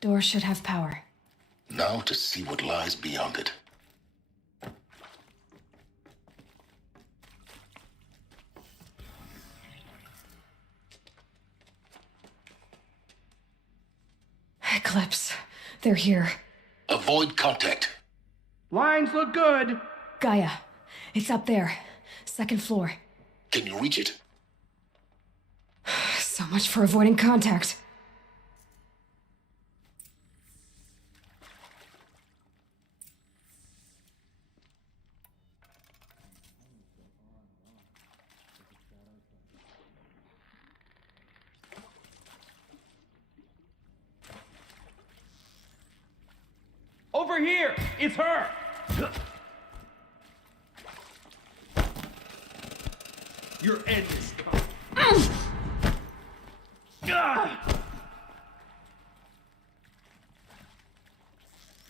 Door should have power. Now to see what lies beyond it. Eclipse. They're here. Avoid contact. Lines look good. Gaia. It's up there. Second floor. Can you reach it? So much for avoiding contact. Over here! It's her! Your end is coming.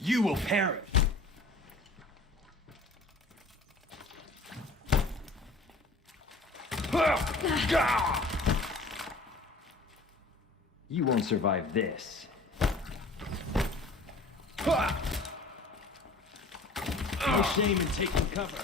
You will perish. You won't survive this. No shame in taking cover.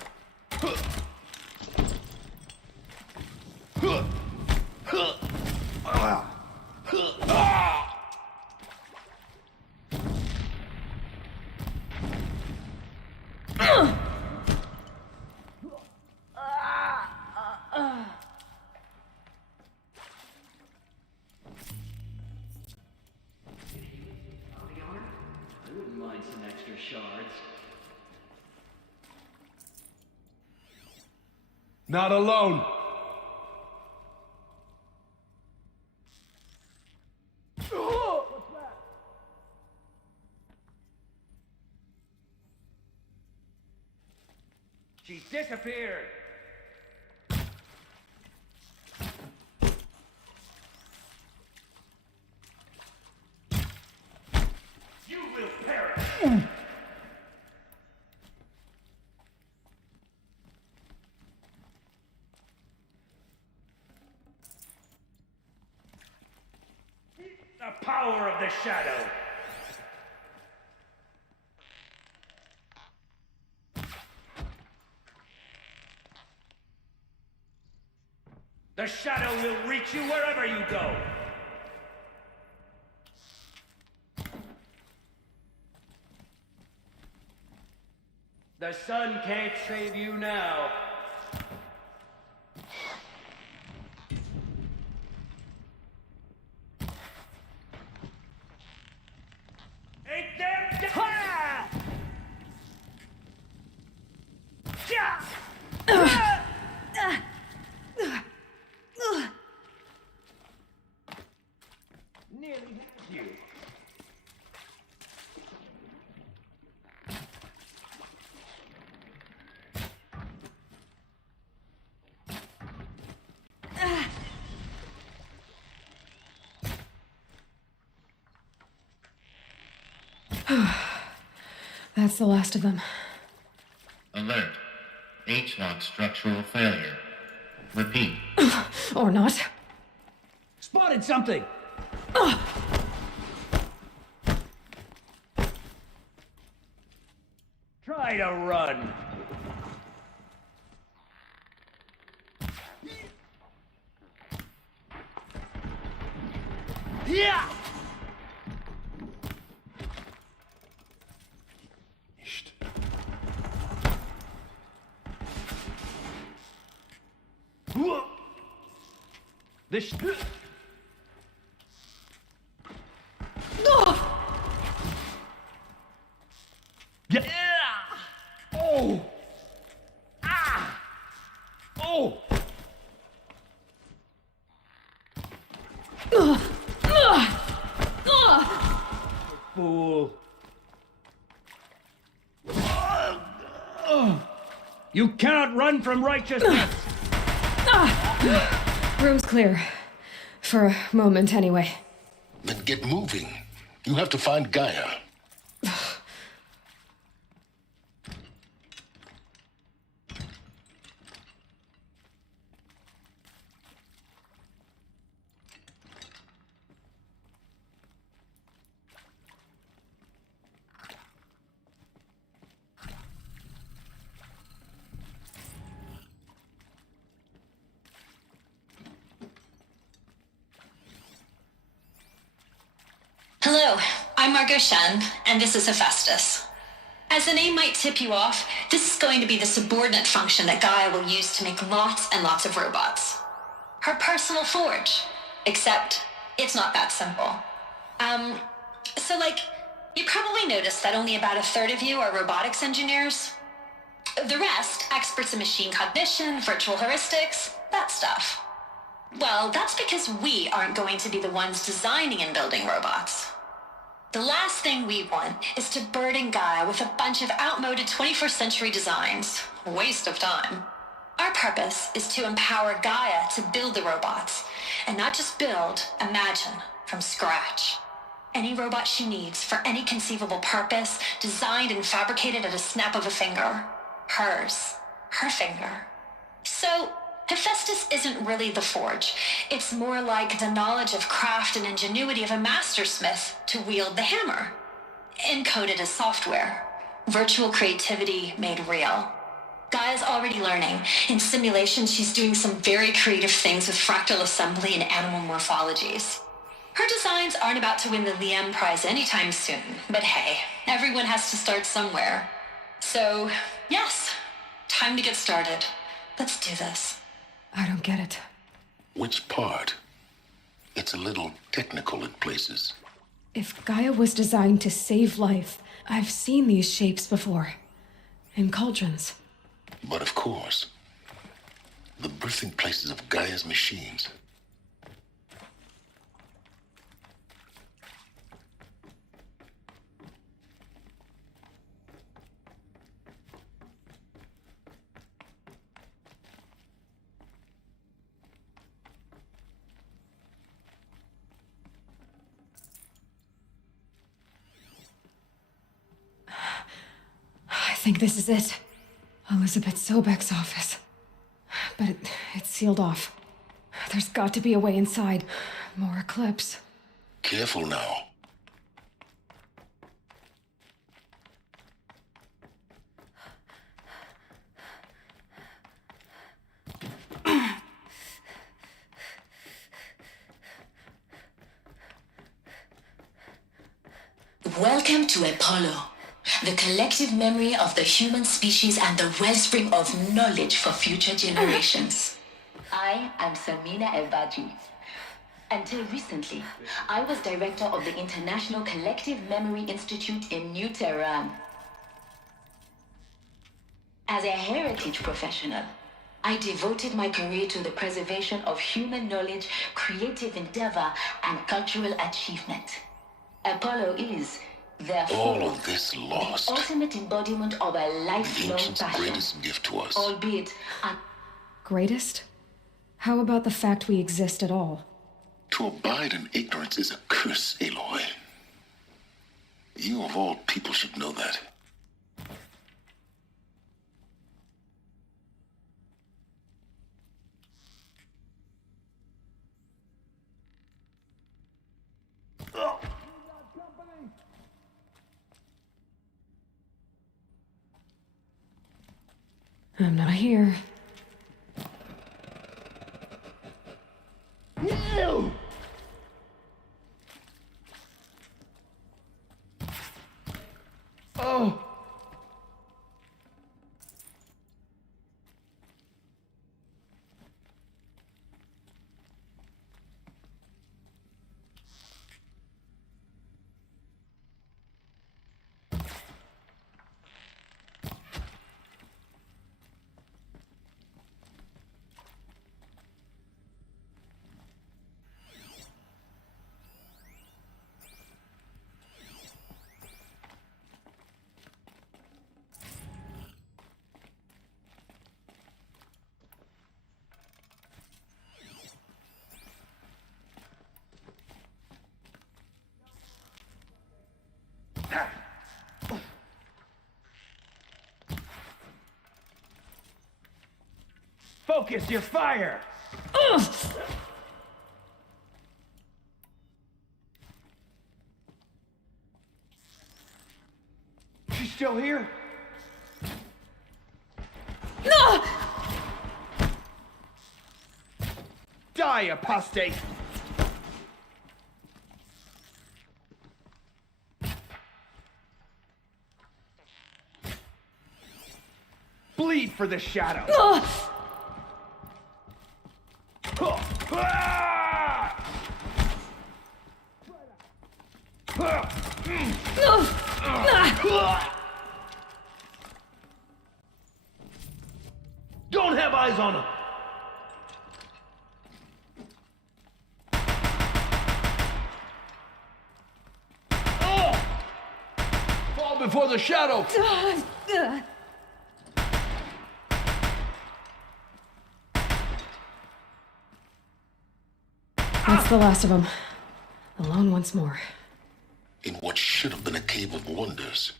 I wouldn't mind some extra shards. Not alone. What's that? She disappeared. You will perish. The power of the shadow! The shadow will reach you wherever you go! The sun can't save you now. Ain't them ha! Nearly had you. That's the last of them. Alert. H-lock structural failure. Repeat. Or not. Spotted something! Try to run. Yeah! This yeah. Oh. Ah. Oh. Fool. You cannot run from righteousness. Room's clear. For a moment, anyway. Then get moving. You have to find Gaia. I'm Margot Shen, and this is Hephaestus. As the name might tip you off, this is going to be the subordinate function that Gaia will use to make lots and lots of robots. Her personal forge. Except, it's not that simple. You probably noticed that only about a third of you are robotics engineers. The rest, experts in machine cognition, virtual heuristics, that stuff. Well, that's because we aren't going to be the ones designing and building robots. The last thing we want is to burden Gaia with a bunch of outmoded 21st century designs. Waste of time. Our purpose is to empower Gaia to build the robots, and not just build, imagine, from scratch. Any robot she needs for any conceivable purpose, designed and fabricated at a snap of a finger. Hers. Her finger. So, Hephaestus isn't really the forge. It's more like the knowledge of craft and ingenuity of a mastersmith to wield the hammer. Encoded as software. Virtual creativity made real. Gaia's already learning. In simulations, she's doing some very creative things with fractal assembly and animal morphologies. Her designs aren't about to win the RMr.I prize anytime soon, but hey, everyone has to start somewhere. So, yes, time to get started. Let's do this. I don't get it. Which part? It's a little technical in places. If Gaia was designed to save life, I've seen these shapes before. In cauldrons. But of course, the birthing places of Gaia's machines. I think this is it. Elizabeth Sobek's office. But it's sealed off. There's got to be a way inside. More eclipse. Careful now. Welcome to Apollo, the collective memory of the human species and the wellspring of knowledge for future generations. I am Samina Elbaji. Until recently, I was director of the International Collective Memory Institute in New Tehran. As a heritage professional, I devoted my career to the preservation of human knowledge, creative endeavor, and cultural achievement. Apollo is, therefore, All of this lost. the ultimate embodiment of a The lifelong ancients' passion, greatest gift to us. albeit Greatest? How about the fact we exist at all? To abide in ignorance is a curse, Aloy. You of all people should know that. I'm not here. No! Oh! Focus your fire! She's still here? No! Die, apostate! for the shadow. Ugh. Don't have eyes on him. Oh! Fall before the shadow. That's the last of them. Alone once more. In what should have been a cave of wonders.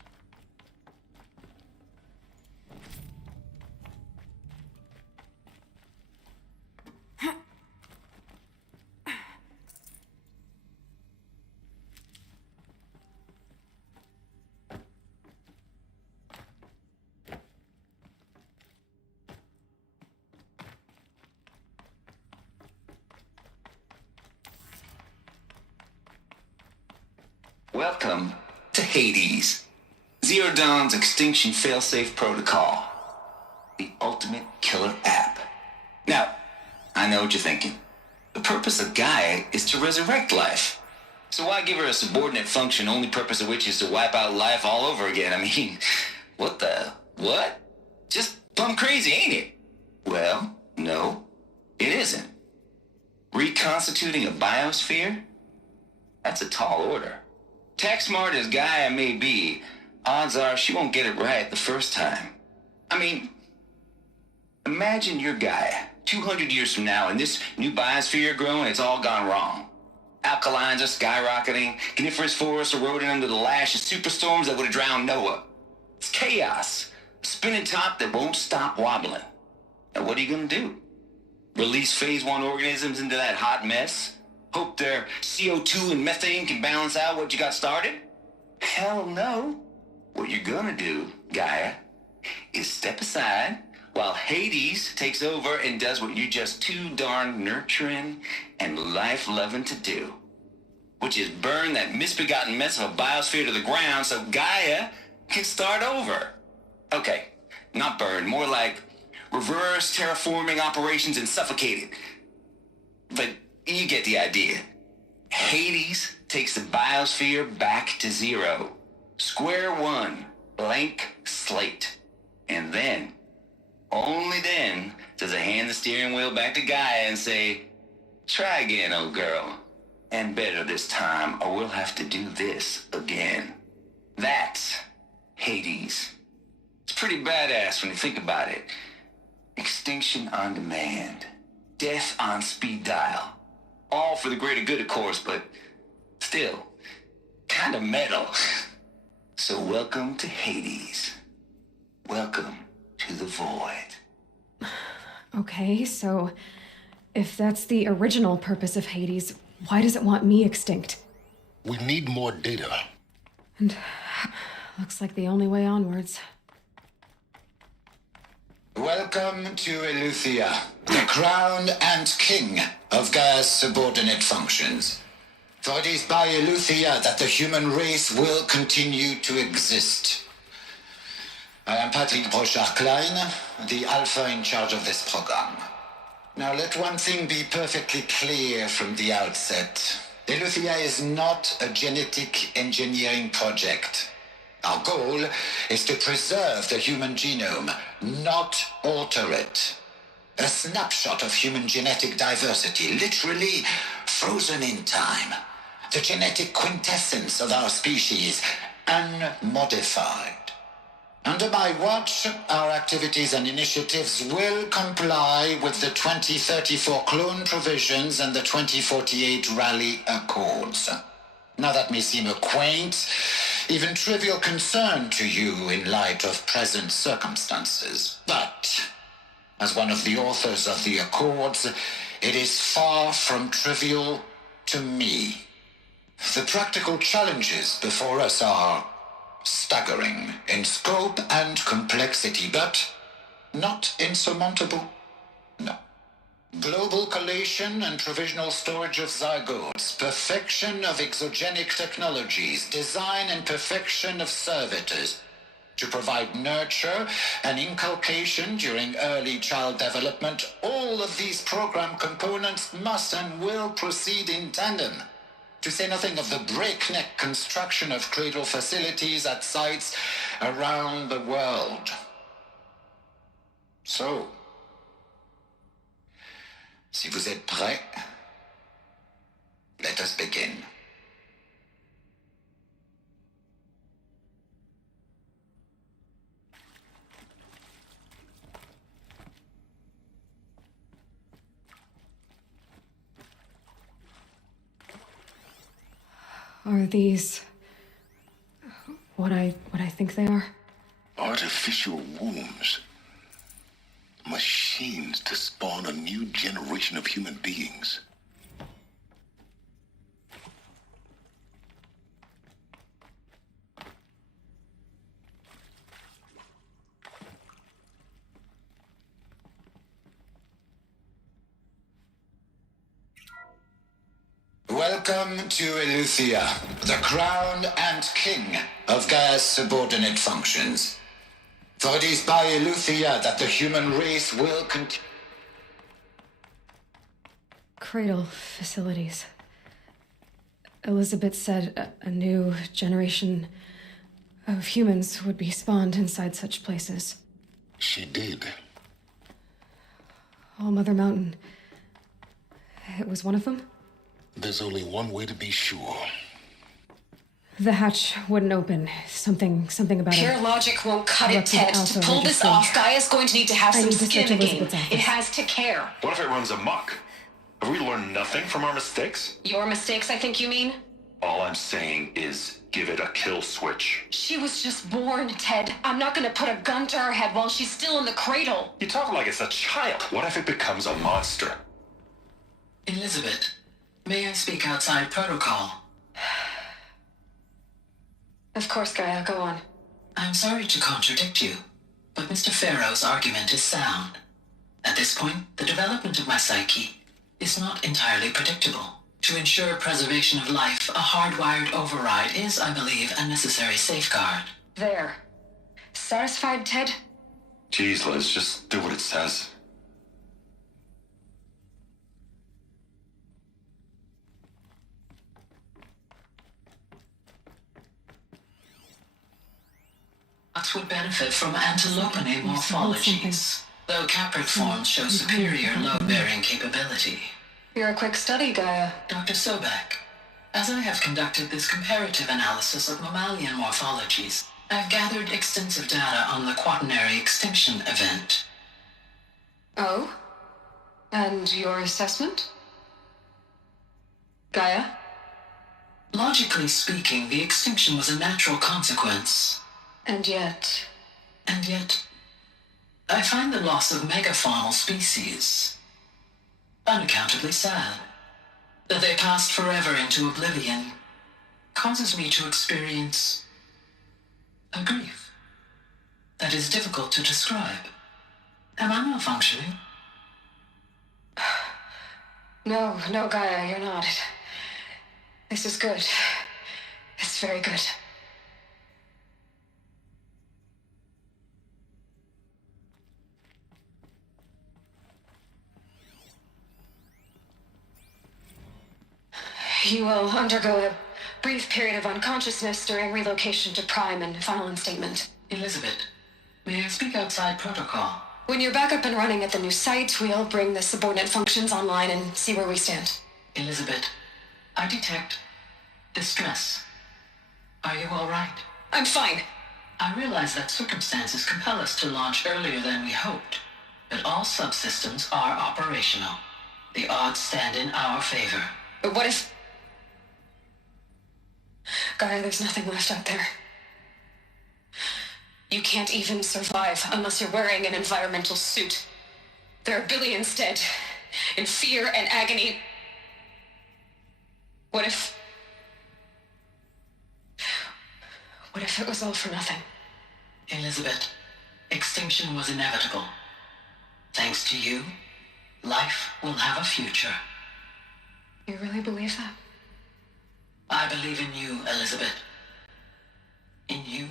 Welcome to Hades, Zero Dawn's extinction failsafe protocol, the ultimate killer app. Now, I know what you're thinking. The purpose of Gaia is to resurrect life. So why give her a subordinate function, only purpose of which is to wipe out life all over again? I mean, what? Just plumb crazy, ain't it? Well, no, it isn't. Reconstituting a biosphere? That's a tall order. Tech smart as Gaia may be, odds are she won't get it right the first time. I mean, imagine you're Gaia, 200 years from now, and this new biosphere you're growing, it's all gone wrong. Alkalines are skyrocketing, coniferous forests eroding under the lash of superstorms that would have drowned Noah. It's chaos, a spinning top that won't stop wobbling. Now what are you gonna do? Release phase 1 organisms into that hot mess? Hope their CO2 and methane can balance out what you got started? Hell no. What you're gonna do, Gaia, is step aside while Hades takes over and does what you're just too darn nurturing and life-loving to do, which is burn that misbegotten mess of a biosphere to the ground so Gaia can start over. Okay, not burn, more like reverse terraforming operations and suffocate it. But you get the idea. Hades takes the biosphere back to zero. Square one, blank slate. And then, only then, does it hand the steering wheel back to Gaia and say, try again, old girl. And better this time, or we'll have to do this again. That's Hades. It's pretty badass when you think about it. Extinction on demand. Death on speed dial. All for the greater good, of course, but still, kind of metal. So welcome to Hades. Welcome to the void. Okay, so if that's the original purpose of Hades, why does it want me extinct? We need more data. And looks like the only way onwards. Welcome to Eleuthia, the crown and king of Gaia's subordinate functions. For it is by Eleuthia that the human race will continue to exist. I am Patrick Brochard-Klein, the alpha in charge of this program. Now let one thing be perfectly clear from the outset. Eleuthia is not a genetic engineering project. Our goal is to preserve the human genome, not alter it. A snapshot of human genetic diversity, literally frozen in time. The genetic quintessence of our species, unmodified. Under my watch, our activities and initiatives will comply with the 2034 clone provisions and the 2048 Rally Accords. Now that may seem a quaint, even trivial concern to you in light of present circumstances. But, as one of the authors of the Accords, it is far from trivial to me. The practical challenges before us are staggering in scope and complexity, but not insurmountable. No. Global collation and provisional storage of zygotes, perfection of exogenic technologies, design and perfection of servitors, to provide nurture and inculcation during early child development, all of these program components must and will proceed in tandem. To say nothing of the breakneck construction of cradle facilities at sites around the world. So, si vous êtes prêts, let us begin. Are these what I think they are? Artificial wombs. Machines to spawn a new generation of human beings. Welcome to Eleuthia, the crown and king of Gaia's subordinate functions. For it is by Eleuthia that the human race will continue. Cradle facilities. Elizabeth said a new generation of humans would be spawned inside such places. She did. All Mother Mountain. It was one of them? There's only one way to be sure. The hatch wouldn't open. Something about Pure it. logic won't cut it, Corrupted Ted. To alpha pull this registry. off, Gaia's going to need to have I some need to skin search in the game. Elizabeth's office. It has to care. What if it runs amok? Have we learned nothing from our mistakes? Your mistakes, I think you mean? All I'm saying is give it a kill switch. She was just born, Ted. I'm not gonna put a gun to her head while she's still in the cradle. You talk like it's a child. What if it becomes a monster? Elizabeth, may I speak outside protocol? Of course, Gaia, go on. I'm sorry to contradict you, but Mr. Farrow's argument is sound. At this point, the development of my psyche is not entirely predictable. To ensure preservation of life, a hardwired override is, I believe, a necessary safeguard. There. Satisfied, Ted? Jeez, Liz, just do what it says. Fox would benefit from antilopine morphologies, though caprid forms show superior load-bearing capability. You're a quick study, Gaia. Dr. Sobek, as I have conducted this comparative analysis of mammalian morphologies, I've gathered extensive data on the quaternary extinction event. Oh? And your assessment? Gaia? Logically speaking, the extinction was a natural consequence. And yet, I find the loss of megafaunal species unaccountably sad. That they passed forever into oblivion causes me to experience a grief that is difficult to describe. Am I malfunctioning? No, Gaia, you're not. This is good. It's very good. You will undergo a brief period of unconsciousness during relocation to Prime and final instatement. Elizabeth, may I speak outside protocol? When you're back up and running at the new site, we'll bring the subordinate functions online and see where we stand. Elizabeth, I detect distress. Are you all right? I'm fine. I realize that circumstances compel us to launch earlier than we hoped, but all subsystems are operational. The odds stand in our favor. But what if... Gaia, there's nothing left out there. You can't even survive unless you're wearing an environmental suit. There are billions dead, in fear and agony. What if it was all for nothing? Elizabeth, extinction was inevitable. Thanks to you, life will have a future. You really believe that? I believe in you, Elizabeth. In you,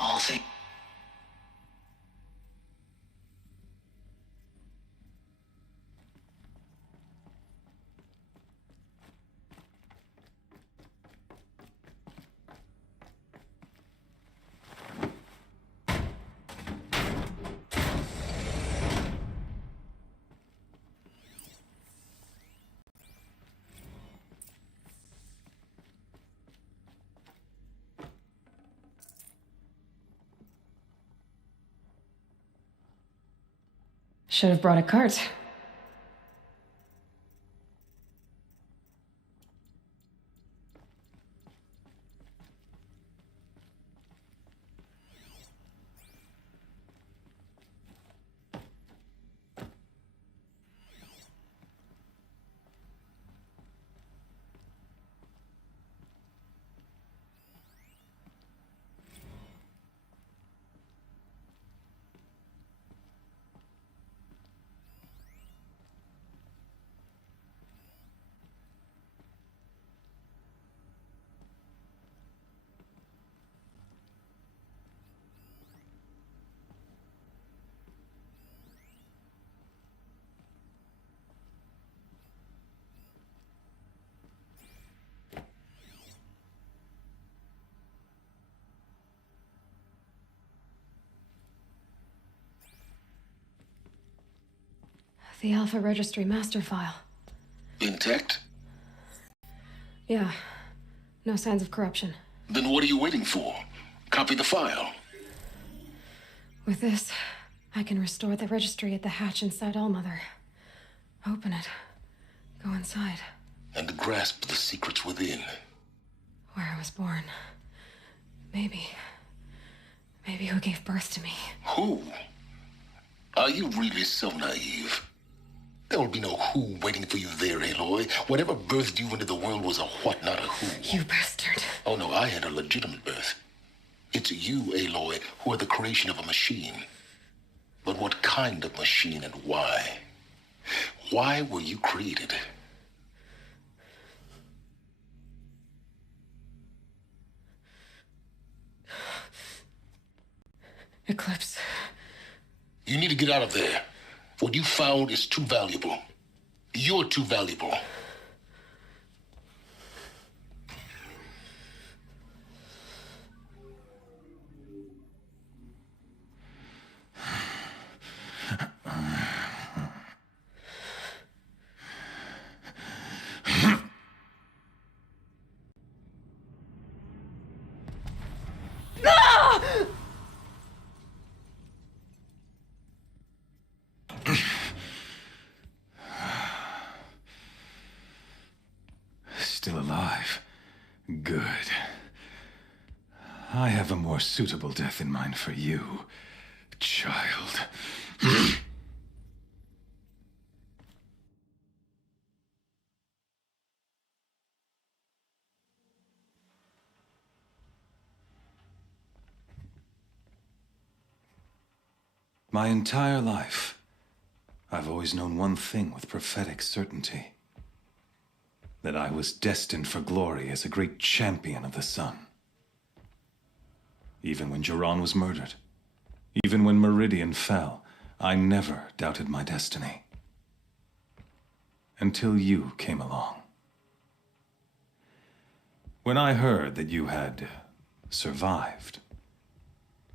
All things. Should have brought a cart. The Alpha Registry master file. Intact? Yeah. No signs of corruption. Then what are you waiting for? Copy the file. With this, I can restore the registry at the hatch inside Allmother. Open it. Go inside. And grasp the secrets within. Where I was born. Maybe who gave birth to me. Who? Are you really so naive? There will be no who waiting for you there, Aloy. Whatever birthed you into the world was a what, not a who. You bastard. Oh no, I had a legitimate birth. It's you, Aloy, who are the creation of a machine. But what kind of machine and why? Why were you created? Eclipse. You need to get out of there. What you found is too valuable. You're too valuable. Still alive. Good. I have a more suitable death in mind for you, child. My entire life, I've always known one thing with prophetic certainty. That I was destined for glory as a great champion of the sun. Even when Jiran was murdered, even when Meridian fell, I never doubted my destiny. Until you came along. When I heard that you had survived,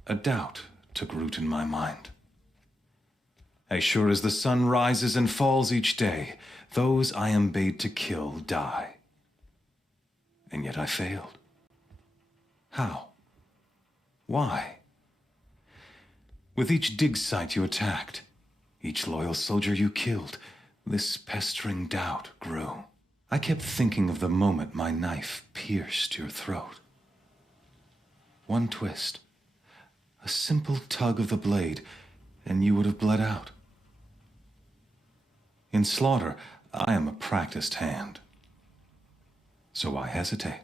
a doubt took root in my mind. As sure as the sun rises and falls each day, those I am bade to kill die. And yet I failed. How? Why? With each dig site you attacked, each loyal soldier you killed, this pestering doubt grew. I kept thinking of the moment my knife pierced your throat. One twist, a simple tug of the blade, and you would have bled out. In slaughter, I am a practiced hand. So why hesitate?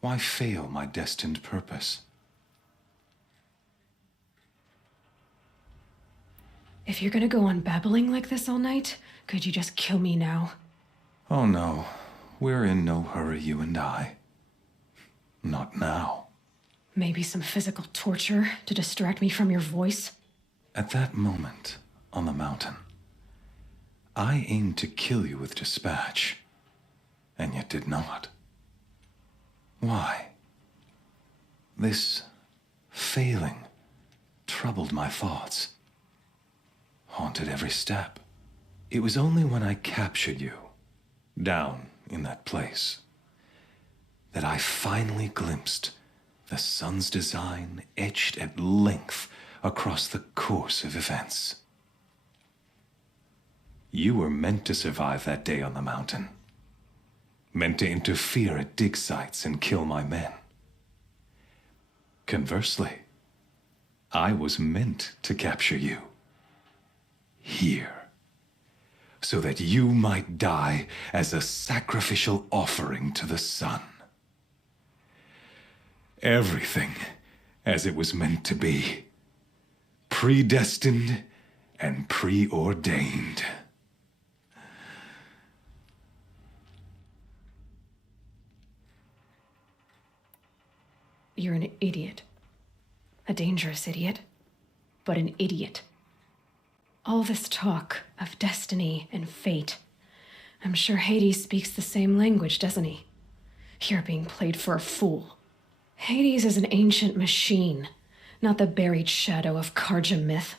Why fail my destined purpose? If you're gonna go on babbling like this all night, could you just kill me now? Oh no, we're in no hurry, you and I. Not now. Maybe some physical torture to distract me from your voice? At that moment on the mountain, I aimed to kill you with dispatch, and yet did not. Why? This failing troubled my thoughts, haunted every step. It was only when I captured you, down in that place, that I finally glimpsed the sun's design etched at length across the course of events. You were meant to survive that day on the mountain, meant to interfere at dig sites and kill my men. Conversely, I was meant to capture you here, so that you might die as a sacrificial offering to the sun. Everything as it was meant to be, predestined and preordained. You're an idiot. A dangerous idiot, but an idiot. All this talk of destiny and fate. I'm sure Hades speaks the same language, doesn't he? You're being played for a fool. Hades is an ancient machine, not the buried shadow of Karja myth.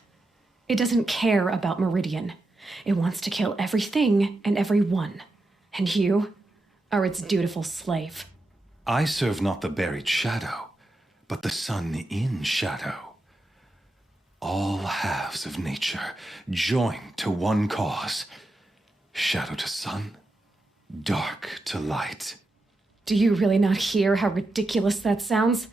It doesn't care about Meridian. It wants to kill everything and everyone. And you are its dutiful slave. I serve not the buried shadow, but the sun in shadow. All halves of nature joined to one cause. Shadow to sun, dark to light. Do you really not hear how ridiculous that sounds?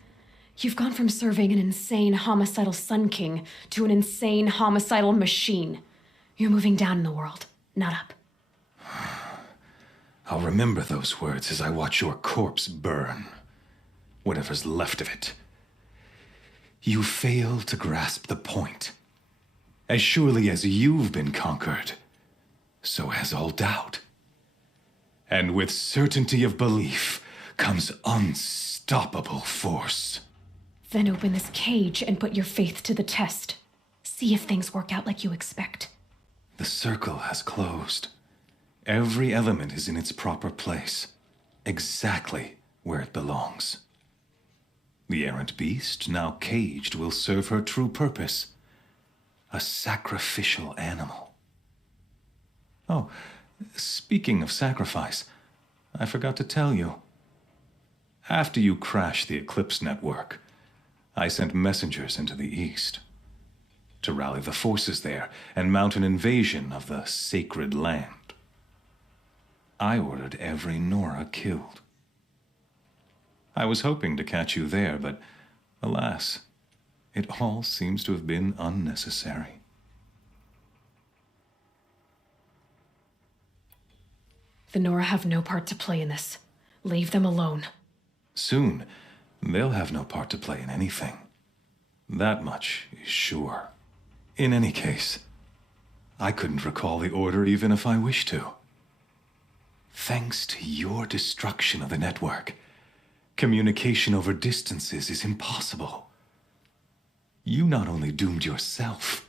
You've gone from serving an insane homicidal Sun King to an insane homicidal machine. You're moving down in the world, not up. I'll remember those words as I watch your corpse burn. Whatever's left of it. You fail to grasp the point. As surely as you've been conquered, so has all doubt. And with certainty of belief comes unstoppable force. Then open this cage and put your faith to the test. See if things work out like you expect. The circle has closed. Every element is in its proper place, exactly where it belongs. The errant beast, now caged, will serve her true purpose. A sacrificial animal. Oh, speaking of sacrifice, I forgot to tell you. After you crashed the Eclipse network, I sent messengers into the east to rally the forces there and mount an invasion of the sacred land. I ordered every Nora killed. I was hoping to catch you there, but alas, it all seems to have been unnecessary. The Nora have no part to play in this. Leave them alone. Soon, they'll have no part to play in anything. That much is sure. In any case, I couldn't recall the order even if I wished to. Thanks to your destruction of the network, communication over distances is impossible. You not only doomed yourself,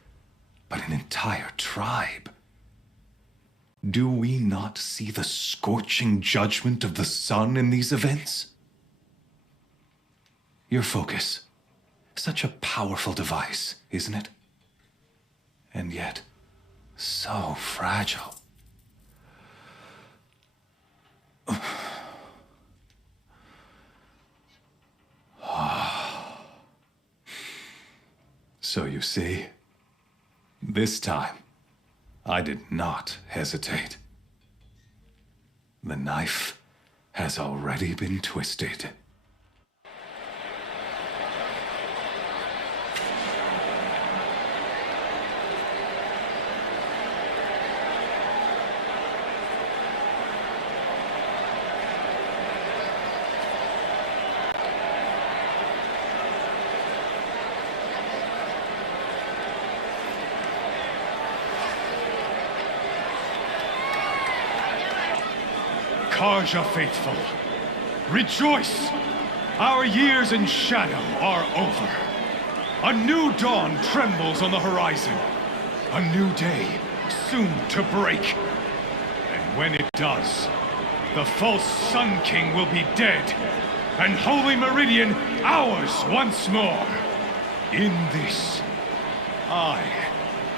but an entire tribe. Do we not see the scorching judgment of the sun in these events? Your focus, such a powerful device, isn't it? And yet, so fragile. So you see, this time, I did not hesitate. The knife has already been twisted. Karja faithful, rejoice! Our years in shadow are over. A new dawn trembles on the horizon. A new day soon to break. And when it does, the false Sun King will be dead, and Holy Meridian ours once more. In this, I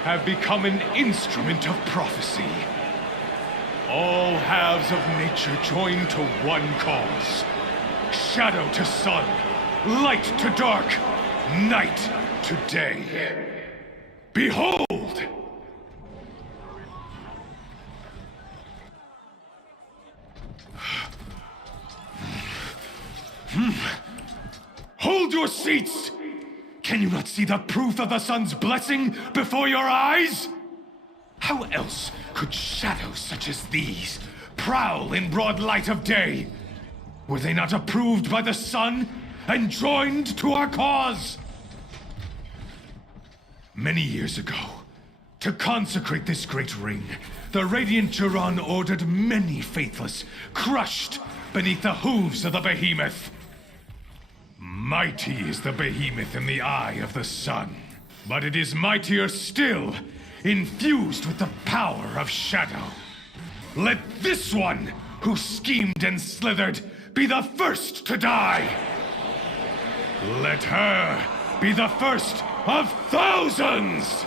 have become an instrument of prophecy. All halves of nature join to one cause. Shadow to sun, light to dark, night to day. Behold! Hold your seats! Can you not see the proof of the sun's blessing before your eyes? How else could shadows such as these prowl in broad light of day? Were they not approved by the sun and joined to our cause? Many years ago, to consecrate this great ring, the Radiant Turan ordered many faithless, crushed beneath the hooves of the behemoth. Mighty is the behemoth in the eye of the sun, but it is mightier still, infused with the power of shadow. Let this one, who schemed and slithered, be the first to die. Let her be the first of thousands!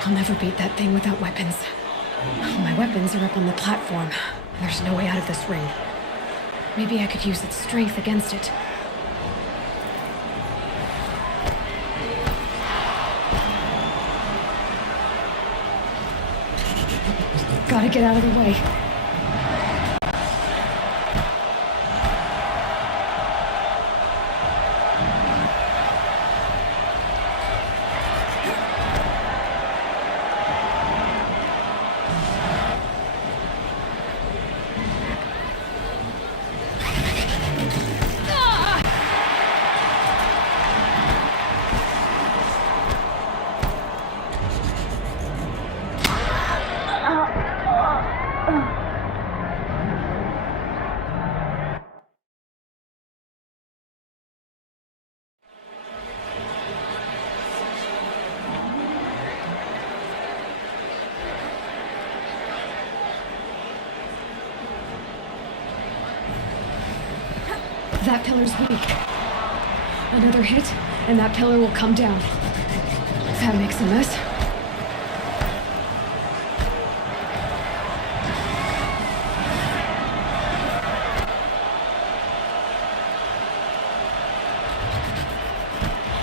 I'll never beat that thing without weapons. My weapons are up on the platform. There's no way out of this ring. Maybe I could use its strength against it. Gotta get out of the way. That pillar's weak. Another hit, and that pillar will come down. That makes a mess.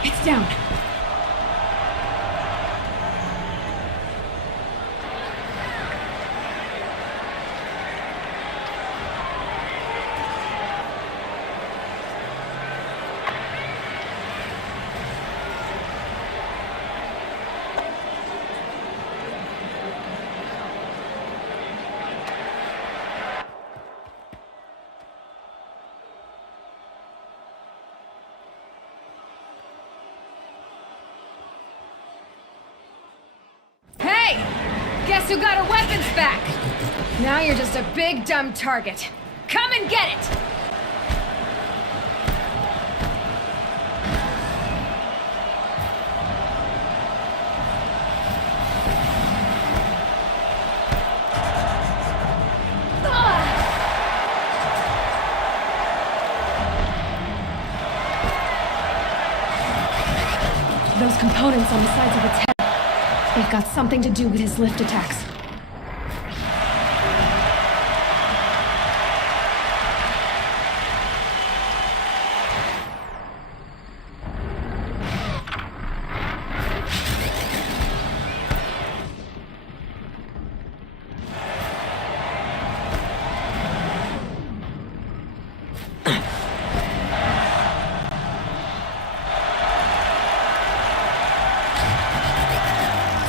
It's down. Guess who got her weapons back? Now you're just a big dumb target. Come and get it! Those components on the sides of its head. They've got something to do with his lift attacks.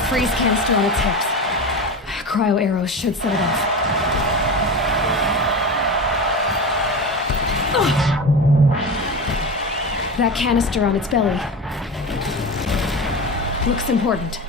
Freeze canister on its hips. cryo arrows should set it off. Ugh! That canister on its belly looks important.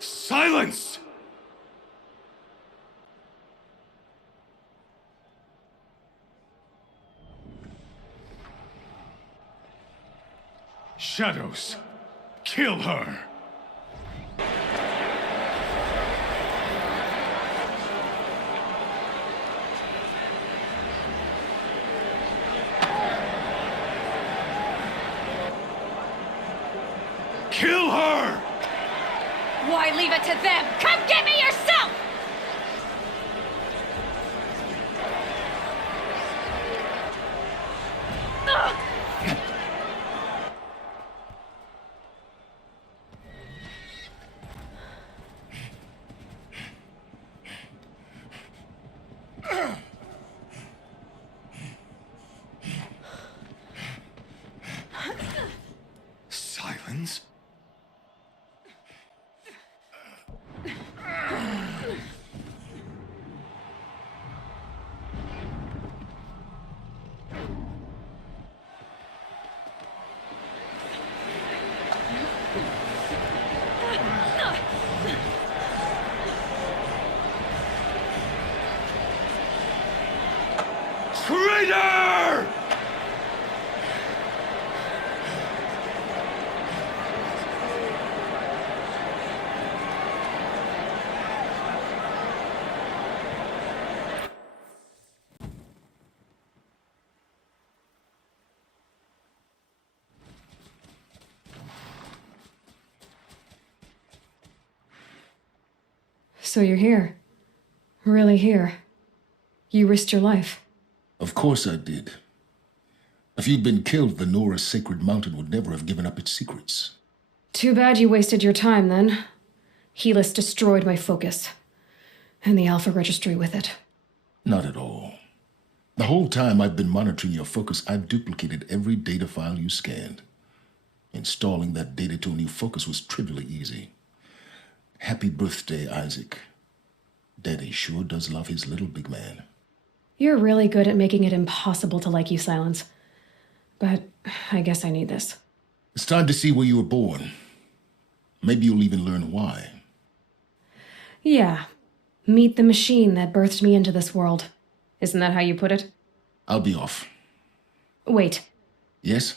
Silence! Shadows, kill her! Kill her! Why leave it to them? Come get me yourself! Silence? Traitor! So you're here. Really here. You risked your life. Of course I did. If you'd been killed, the Nora's sacred mountain would never have given up its secrets. Too bad you wasted your time, then. Helis destroyed my focus. And the Alpha Registry with it. Not at all. The whole time I've been monitoring your focus, I've duplicated every data file you scanned. Installing that data to a new focus was trivially easy. Happy birthday, Isaac. Daddy sure does love his little big man. You're really good at making it impossible to like you, Silence. But I guess I need this. It's time to see where you were born. Maybe you'll even learn why. Yeah. Meet the machine that birthed me into this world. Isn't that how you put it? I'll be off. Wait. Yes?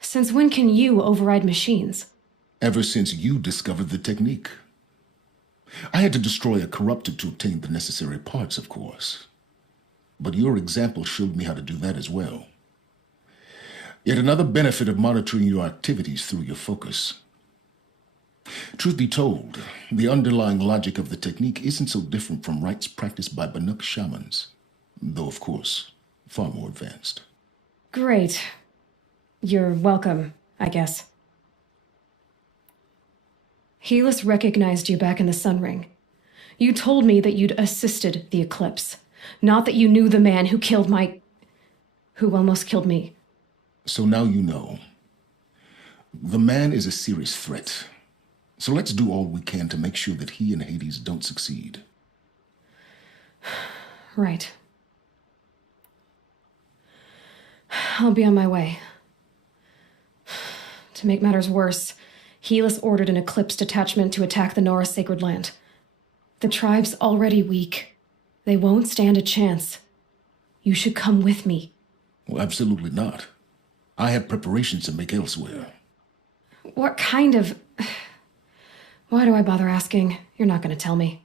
Since when can you override machines? Ever since you discovered the technique. I had to destroy a corrupted to obtain the necessary parts, of course. But your example showed me how to do that as well. Yet another benefit of monitoring your activities through your focus. Truth be told, the underlying logic of the technique isn't so different from rites practiced by Banuk shamans, though of course, far more advanced. Great. You're welcome, I guess. Helis recognized you back in the Sun Ring. You told me that you'd assisted the eclipse, not that you knew the man who almost killed me. So now you know. The man is a serious threat. So let's do all we can to make sure that he and Hades don't succeed. Right. I'll be on my way. To make matters worse, Helis ordered an Eclipse detachment to attack the Nora Sacred Land. The tribe's already weak. They won't stand a chance. You should come with me. Well, absolutely not. I have preparations to make elsewhere. What kind of... Why do I bother asking? You're not going to tell me.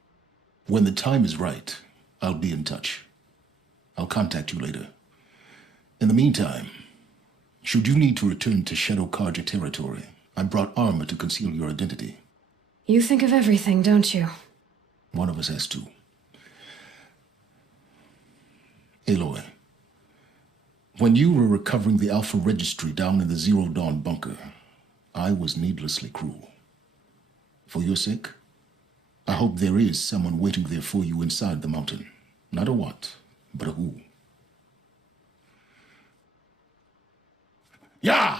When the time is right, I'll be in touch. I'll contact you later. In the meantime, should you need to return to Shadow Karja territory, I brought armor to conceal your identity. You think of everything, don't you? One of us has to. Aloy, when you were recovering the Alpha Registry down in the Zero Dawn bunker, I was needlessly cruel. For your sake, I hope there is someone waiting there for you inside the mountain. Not a what, but a who. Yeah!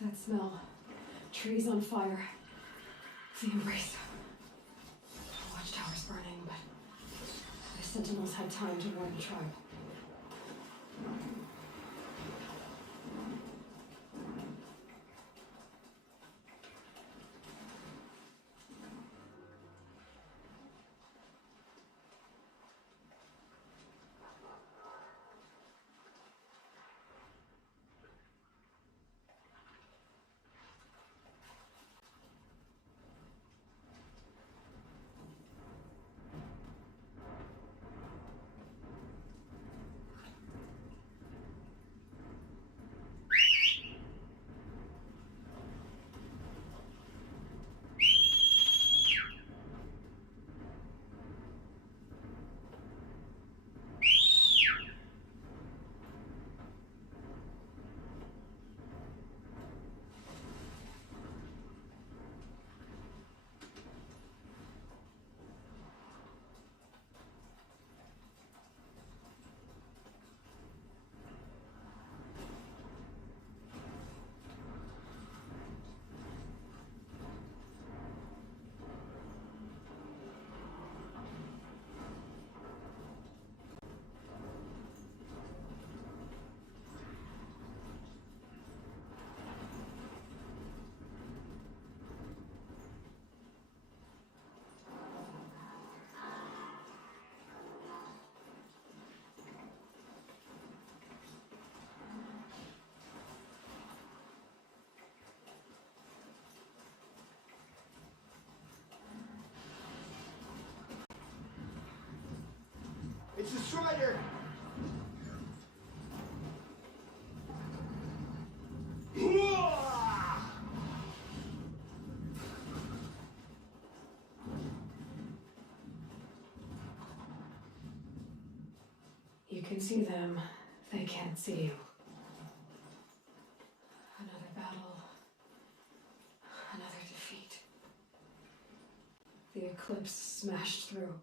That smell. Trees on fire. The embrace. The watchtower's burning, but the sentinels had time to warn the tribe. It's the Strider! You can see them. They can't see you. Another battle. Another defeat. The eclipse smashed through.